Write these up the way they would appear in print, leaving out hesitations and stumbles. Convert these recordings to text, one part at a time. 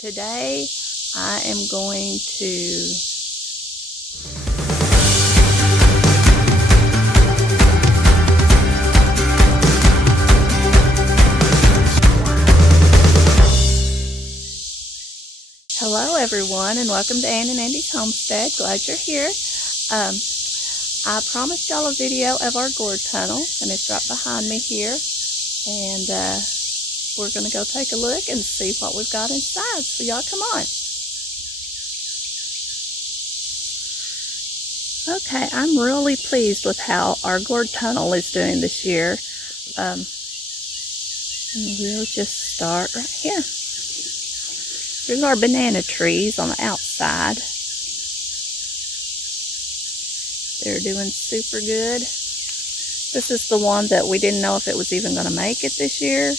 Today I am going to Hello everyone, and welcome to Ann and Andy's Homestead. Glad you're here. I promised y'all a video of our gourd tunnel, and it's right behind me here. And we're going to go take a look and see what we've got inside. So y'all come on. Okay, I'm really pleased with how our gourd tunnel is doing this year. And we'll just start right here. Here's our banana trees on the outside. They're doing super good. This is the one that we didn't know if it was even going to make it this year.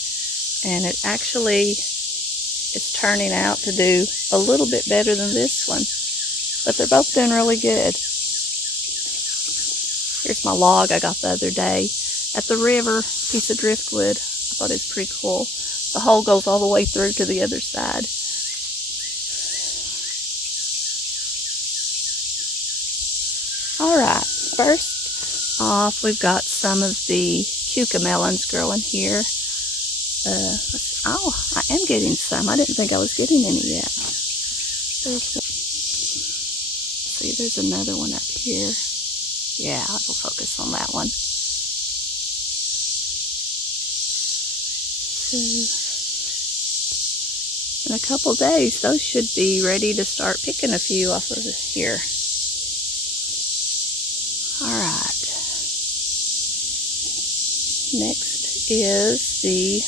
And it actually is turning out to do a little bit better than this one. But they're both doing really good. Here's my log I got the other day at the river. Piece of driftwood. I thought it was pretty cool. The hole goes all the way through to the other side. Alright, first off, we've got some of the Kiku Melons growing here. Oh, I am getting some. I didn't think I was getting any yet. See, there's another one up here. Yeah, I'll focus on that one. So, in a couple days, those should be ready to start picking a few off of here. Alright, next is the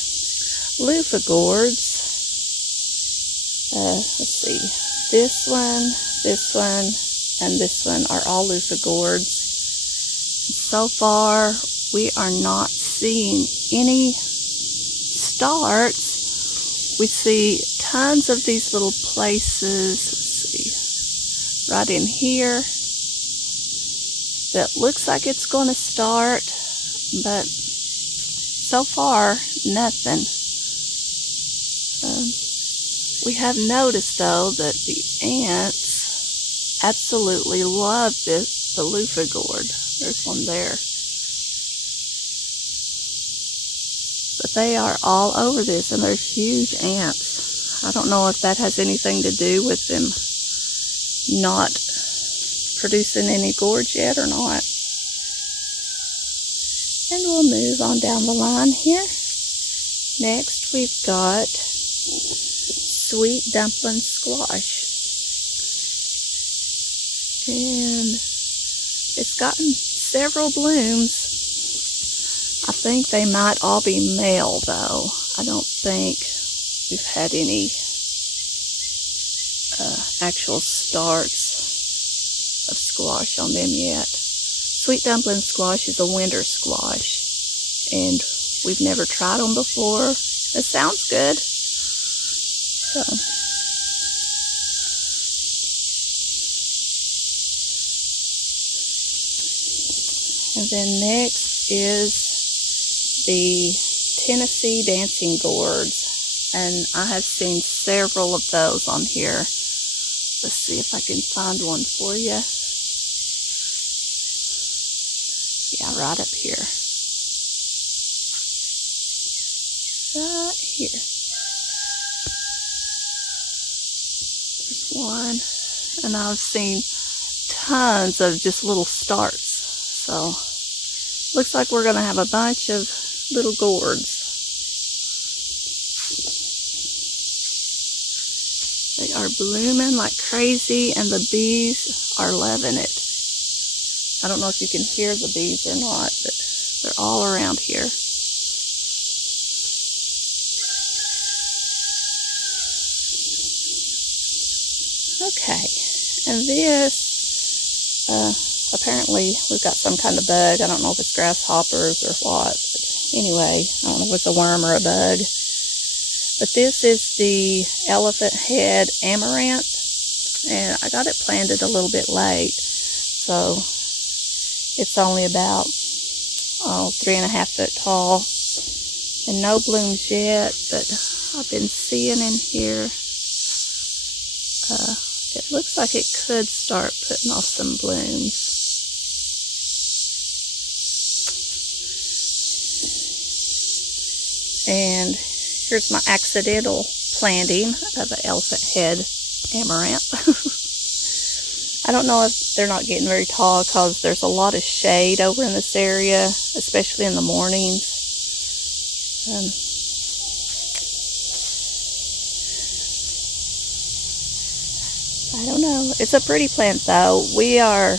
Luffa Gourds. Let's see, this one, and this one are all Luffa Gourds. So far, we are not seeing any starts. We see tons of these little places, let's see, right in here. That looks like it's going to start, but so far, nothing. We have noticed, though, that the ants absolutely love the Luffa Gourd. There's one there. But they are all over this, and they're huge ants. I don't know if that has anything to do with them not producing any gourds yet or not. And we'll move on down the line here. Next we've got sweet dumpling squash. And it's gotten several blooms. I think they might all be male though. I don't think we've had any actual starts of squash on them yet. Sweet dumpling squash is a winter squash, and we've never tried them before. It sounds good. So, and then next is the Tennessee dancing gourds, and I have seen several of those on here. Let's see if I can find one for you. Yeah, right up here. Right here. There's one. And I've seen tons of just little starts. So, looks like we're going to have a bunch of little gourds. They are blooming like crazy, and the bees are loving it. I don't know if you can hear the bees or not, but they're all around here. Okay, and this, apparently we've got some kind of bug. I don't know if it's grasshoppers or what, but anyway, I don't know if it's a worm or a bug. But this is the elephant head Ameranth, and I got it planted a little bit late, so it's only about 3.5 foot tall, and no blooms yet, but I've been seeing in here It looks like it could start putting off some blooms. And here's my accidental planting of an elephant head amaranth. I don't know if they're not getting very tall because there's a lot of shade over in this area, especially in the mornings. I don't know. It's a pretty plant though. We are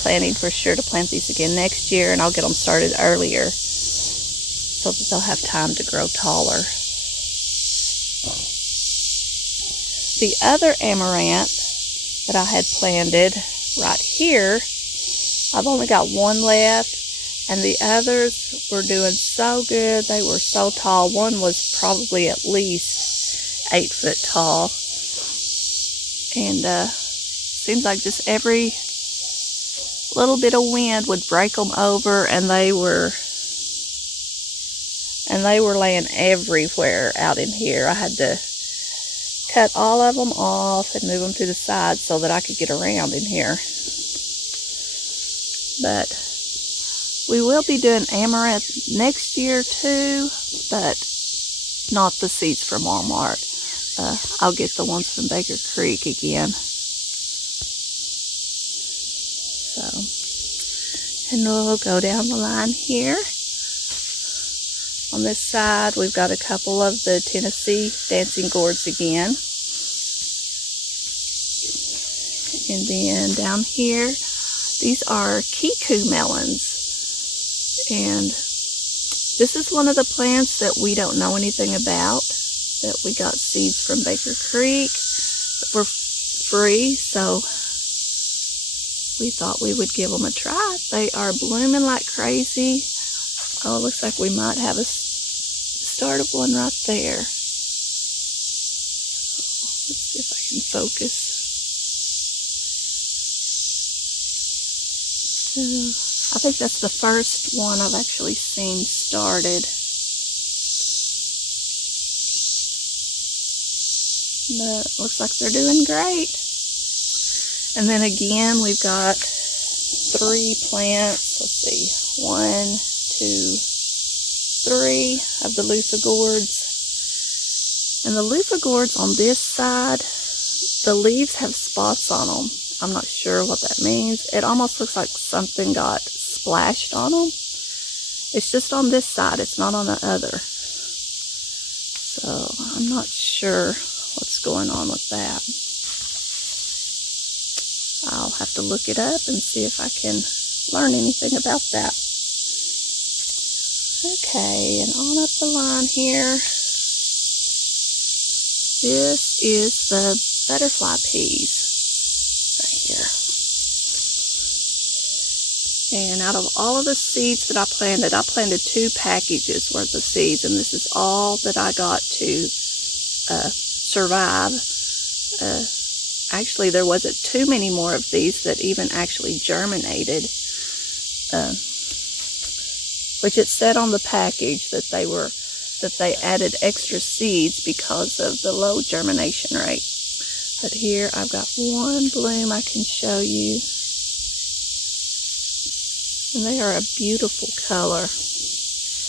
planning for sure to plant these again next year, and I'll get them started earlier so that they'll have time to grow taller. The other amaranth that I had planted right here, I've only got one left, and the others were doing so good. They were so tall. One was probably at least 8 foot tall. And seems like just every little bit of wind would break them over, and they were laying everywhere out in here. I had to cut all of them off and move them to the side so that I could get around in here. But we will be doing amaranth next year too, but not the seeds from Walmart. I'll get the ones from Baker Creek again. So, and we'll go down the line here. On this side, we've got a couple of the Tennessee dancing gourds again. And then down here, these are Kiku Melons. And this is one of the plants that we don't know anything about, that we got seeds from Baker Creek that were free, so we thought we would give them a try. They are blooming like crazy. Oh, it looks like we might have a start of one right there. So let's see if I can focus. So I think that's the first one I've actually seen started. But it looks like they're doing great. And then again, we've got 3 plants. Let's see, 1, 2, 3 of the Luffa Gourds. And the Luffa Gourds on this side, the leaves have spots on them. I'm not sure what that means. It almost looks like something got splashed on them. It's just on this side, it's not on the other. So I'm not sure what's going on with that. I'll have to look it up and see if I can learn anything about that. Okay, and on up the line here, this is the butterfly peas right here. And out of all of the seeds that I planted 2 packages worth of seeds, and this is all that I got to survive. Actually, there wasn't too many more of these that even actually germinated, which it said on the package that they added extra seeds because of the low germination rate. But here I've got one bloom I can show you, and they are a beautiful color.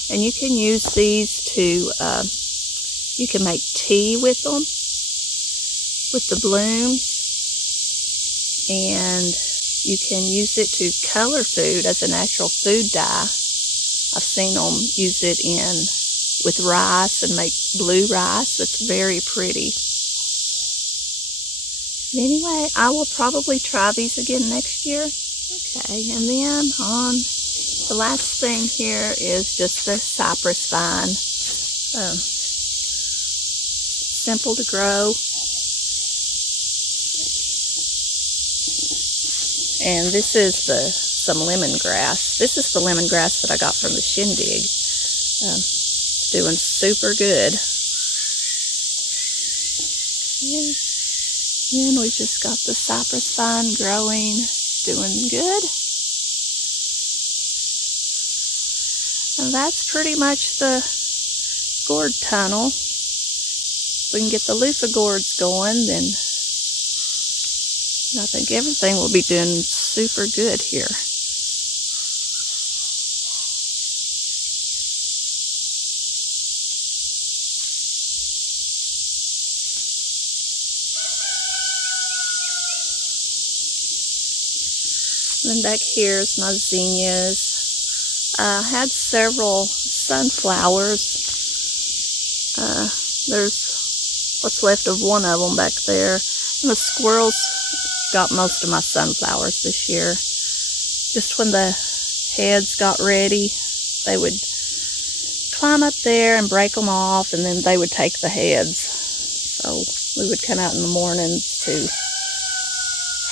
And you can use these to you can make tea with them, with the blooms, and you can use it to color food as a natural food dye. I've seen them use it with rice and make blue rice. It's very pretty. Anyway, I will probably try these again next year. Okay, and then on the last thing here is just the cypress vine. Simple to grow. And this is some lemongrass. This is the lemongrass that I got from the shindig. It's doing super good. And then we've just got the cypress vine growing. It's doing good. And that's pretty much the gourd tunnel. If we can get the Luffa Gourds going, then And I think everything will be doing super good here. Then back here is my zinnias. I had several sunflowers. There's what's left of one of them back there. And the squirrels got most of my sunflowers this year. Just when the heads got ready, they would climb up there and break them off, and then they would take the heads. So we would come out in the mornings to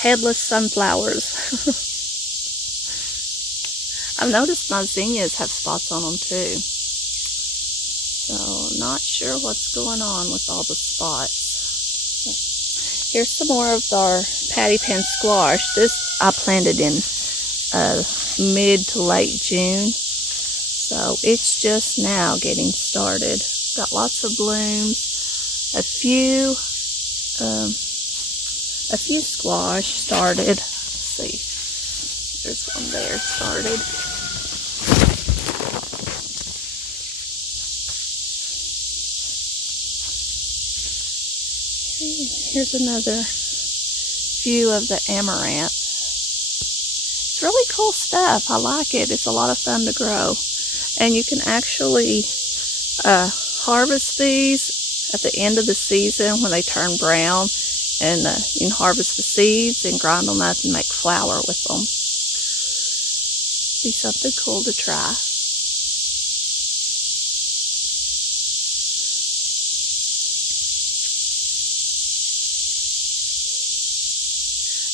headless sunflowers. I've noticed my zinnias have spots on them too. So I'm not sure what's going on with all the spots. But here's some more of our patty pan squash. This I planted in mid to late June. So it's just now getting started. Got lots of blooms. A few squash started. Let's see. There's one there started. Here's another view of the Ameranth. It's really cool stuff. I like it. It's a lot of fun to grow. And you can actually harvest these at the end of the season when they turn brown. And you can harvest the seeds and grind them up and make flour with them. Be something cool to try.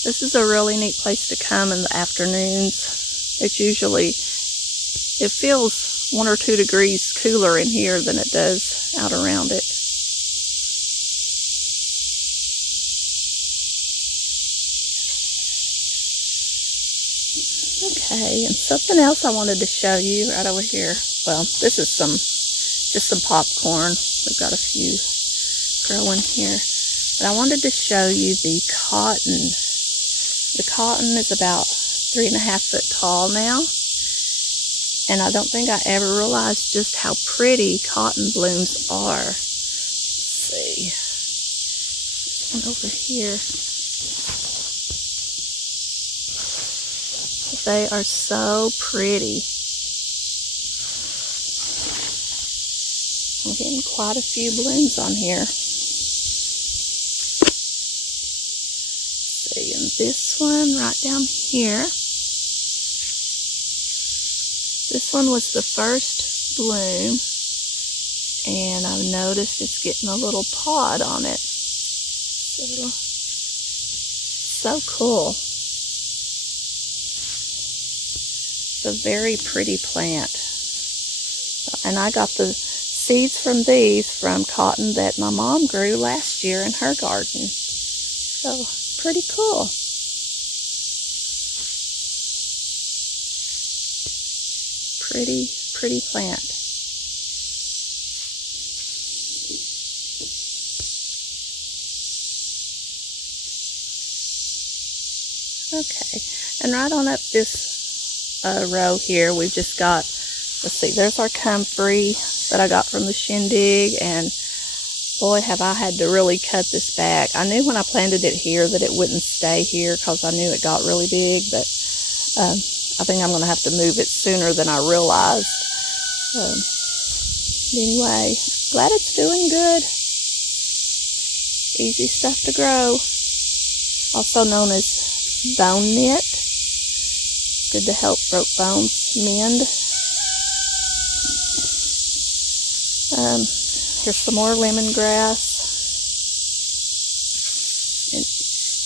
This is a really neat place to come in the afternoons. It's usually, it feels 1 or 2 degrees cooler in here than it does out around it. Okay, and something else I wanted to show you right over here. Well, this is just some popcorn. We've got a few growing here. But I wanted to show you the cotton. The cotton is about 3.5 foot tall now. And I don't think I ever realized just how pretty cotton blooms are. Let's see. This one over here. They are so pretty. I'm getting quite a few blooms on here. Let's see, and this one right down here. This one was the first bloom, and I've noticed it's getting a little pod on it. So cool. It's a very pretty plant. And I got the seeds from these from cotton that my mom grew last year in her garden. So pretty cool. Pretty plant. Okay, and right on up this row here, we've just got, let's see, there's our comfrey that I got from the shindig, and boy, have I had to really cut this back. I knew when I planted it here that it wouldn't stay here because I knew it got really big, but I think I'm going to have to move it sooner than I realized. Anyway, glad it's doing good. Easy stuff to grow. Also known as bone knit. Good to help broke bones mend. Here's some more lemongrass.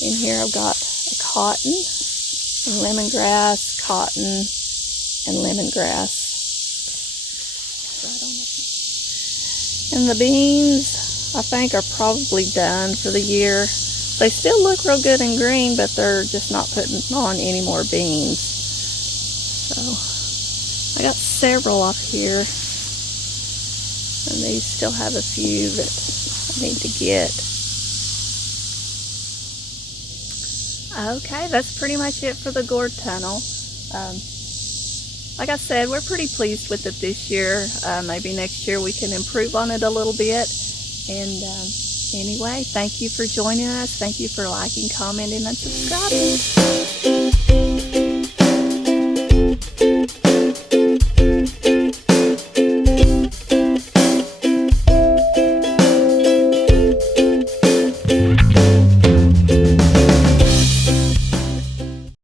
In here I've got a cotton, and lemongrass, cotton, and lemongrass. And the beans, I think, are probably done for the year. They still look real good and green, but they're just not putting on any more beans. So I got several off here, and these still have a few that I need to get. Okay, that's pretty much it for the gourd tunnel. Like I said, we're pretty pleased with it this year. Maybe next year we can improve on it a little bit. And anyway, thank you for joining us. Thank you for liking, commenting, and subscribing.